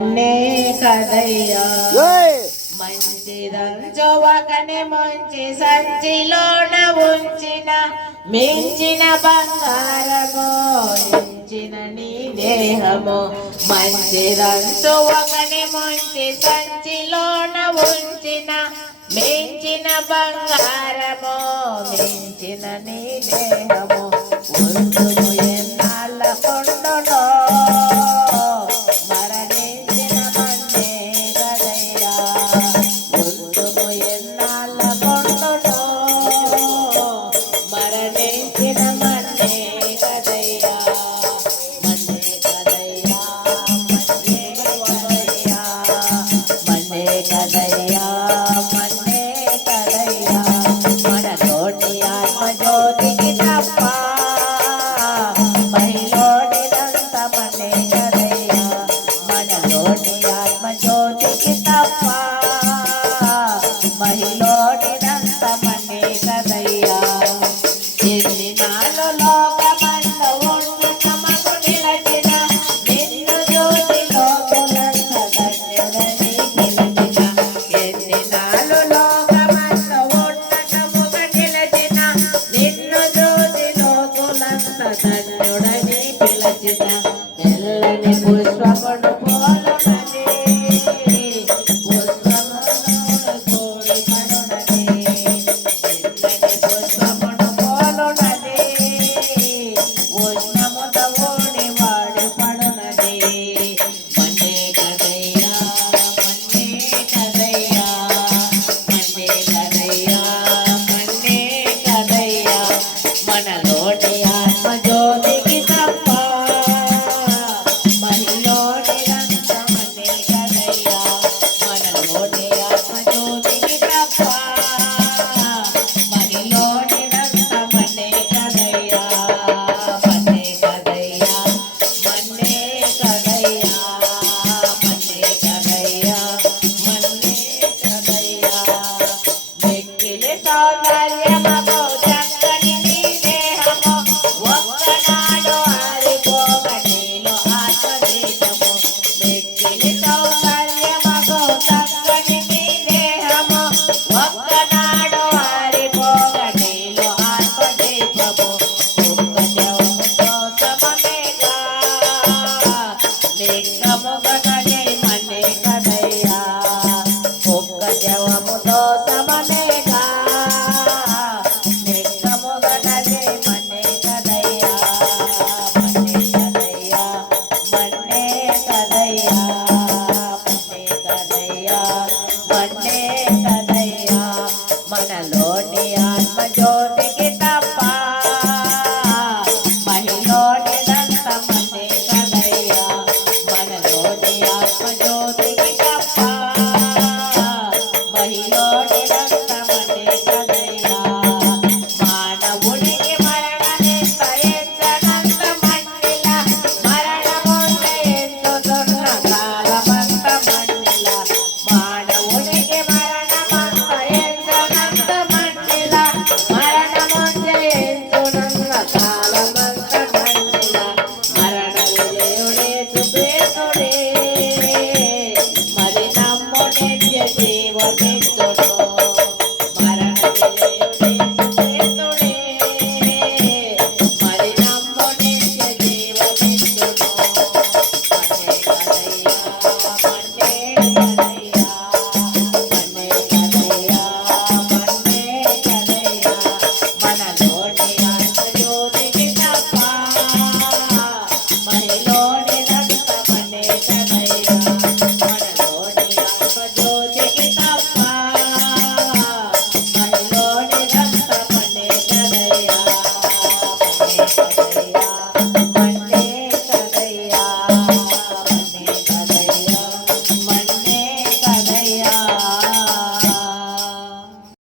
నే కదయ్యా మంచిదంచు ఒకని ముంచి సంచిలోన ఉంచిన మించిన బంగారము మించిన నీ దేహము మంచిదంచు ఒకని ముంచి సంచిలోన ఉంచిన మించిన బంగారము మించిన నీ దేహము ఉంచుము ఎన్నాళ్ళ కొండలో కదయ్యా మన్నే కదయ్యా మనలోని ఆత్మజ్యోతికి తప్ప మహిళోడిదంత మన్నే కదయ్యా మనలోని ఆత్మజ్యోతికి తప్ప మహిళోడిదంత మన్నే కదయ్యా ఎన్ని నాలో లోకమందు ఉండు తమకు నిలచిన నిన్ను జ్యోతిలో తులంత ధన్యుడని పిలిచిన ఎన్ని నాలో లోకమందు ఉండటముగా నిలచిన నిన్ను జ్యోతిలో తులంత ధన్యుడని పిలిచిన తెల్లని పుష్పముడు పోలునది పుష్పముడు కోడి పడునది తెల్లని పుష్పముడు పోలునది ఉష్ణముత ఓడి వాడి పడునది మన్నే కదయ్యా మన్నే కదయ్యా మన్నే కదయ్యా మన్నే కదయ్యా మనలోని ఆత్మజ్యోతికి తప్ప మహిళోడిదంత మన్నే కదయ్యా మనలోని ఆత్మజ్యోతికి తప్ప మహిళోడిదంత మన్నే కదయ్యా మన్నే కదయ్యా మన్నే కదయ్యా మన్నే కదయ్యా మన్నే కదయ్యా మెక్కిలి సౌందర్యమగు చక్కని నీ దేహము ఒక్కనాడు ఆరిపోక నీలో ఆత్మదేశము మెక్కిలి